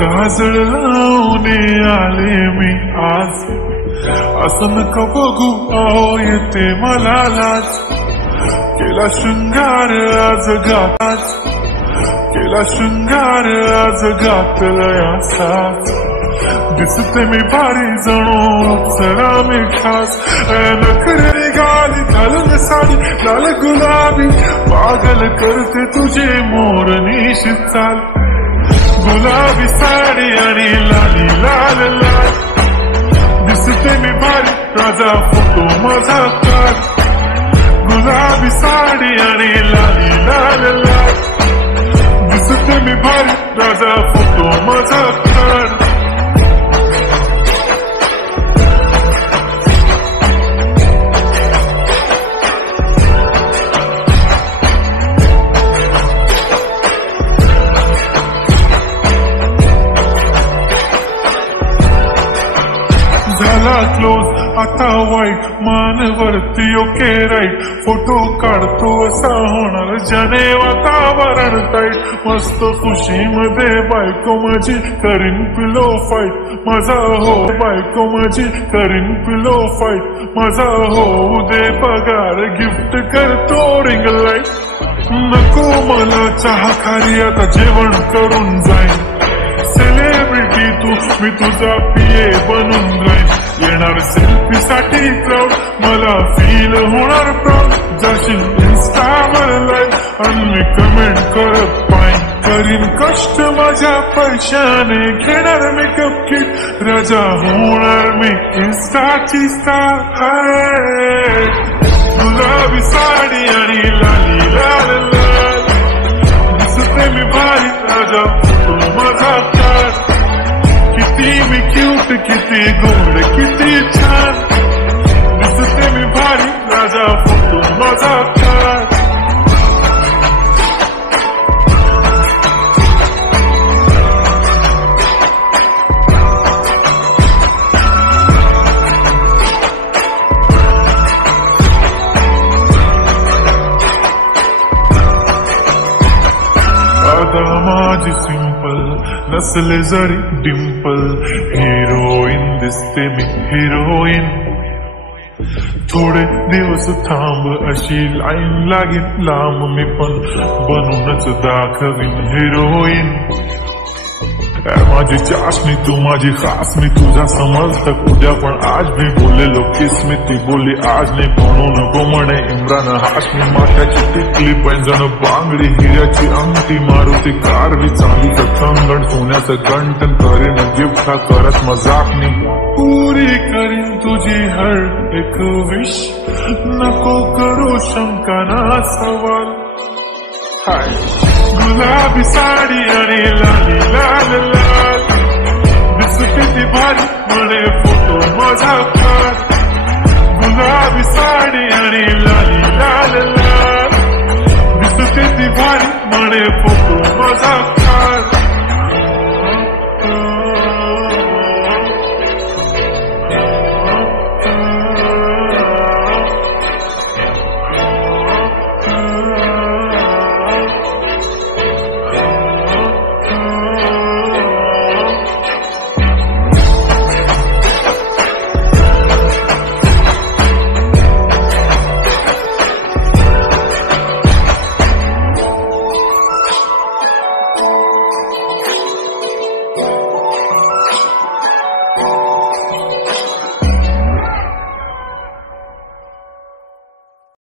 काजळ लावून आले मी आज, असं नका बघू अहो येते मला लाज. केला शृंगार आज गाताच, केला शृंगार आज गातलया साच. दिसते मी भारी जणू अप्सरा मी खास. नखरे गाली घालून साडी लाल गुलाबी, पागल करते तुझे मोरनीशी चाल. गुलाबी साडी आणि लाली लाल लाल, दिसते मी भारी राजा फोटो माझा काढ. गुलाबी साडी आणि लाली लाल लाल, दिसते मी भारी राजा फोटो माझा काढ. झाला क्लोज आता वाईट, मान वरती ओके राईट. फोटो काढतो असा होणार ज्याने वातावरण टाईट. मस्त खुशी मध्ये बायको माझी करीन पिलो फाईट. माझा हो बायको माझी करीन पिलो फाईट. माझा हो उदे पगार गिफ्ट करतो रिंग लाईट. नको मला चहा खाली आता जेवण करून जाईन. सेलिब्रिटी तू मी तुझा पिये बनून जाईन. येणार सेल्फी साठी क्राऊड, मला फील होणार प्राऊड. जाशील इन्स्टावर लाईव्ह आणि मी कमेंट करत पाईन. करीन कष्ट माझ्या पैशाने, घेणार मेकअप किट. राजा होणार मी इन्स्टाची स्टार. गुलाबी साडी आणि लाली लाल लाल, दिसते मी भारी राजा तू माझा काढ. किती मी क्यूट किती गोड किती छान, दिसते मी भारी राजा फोटो माझा काढ. माझी सिंपल नसले जरी डिंपल, हिरोईन दिसते मी हिरोईन. थोडे दिवस थांब अशी लाईन लागेल लांब, मी पण बनूनच दाखवीन हिरोईन. माझी चाशनी तू माझी खास, मी तुझा समजतक उद्या पण आज भी बोललेलो किस. मी ती बोलली आज नाही म्हणू नको म्हणे इम्रान हाशमी. माथ्याची टिकली पैंजण बांगडी, हिऱ्याची अंगठी, मारुती कारवी चांदीचं कंगण, सोन्याचं गंटन करेन गिफ्ट हा करत मजाकनी. पुरी करीन तुझी हर एक विश, नको करू शंका ना सवाल. गुलाबी साडी आणि लाली लाल लाल, दिसते ती भारी म्हणे फोटो माझा काढ. गुलाबी साडी आणि लाली लाल लाल, दिसते ती भारी म्हणे फोटो माझा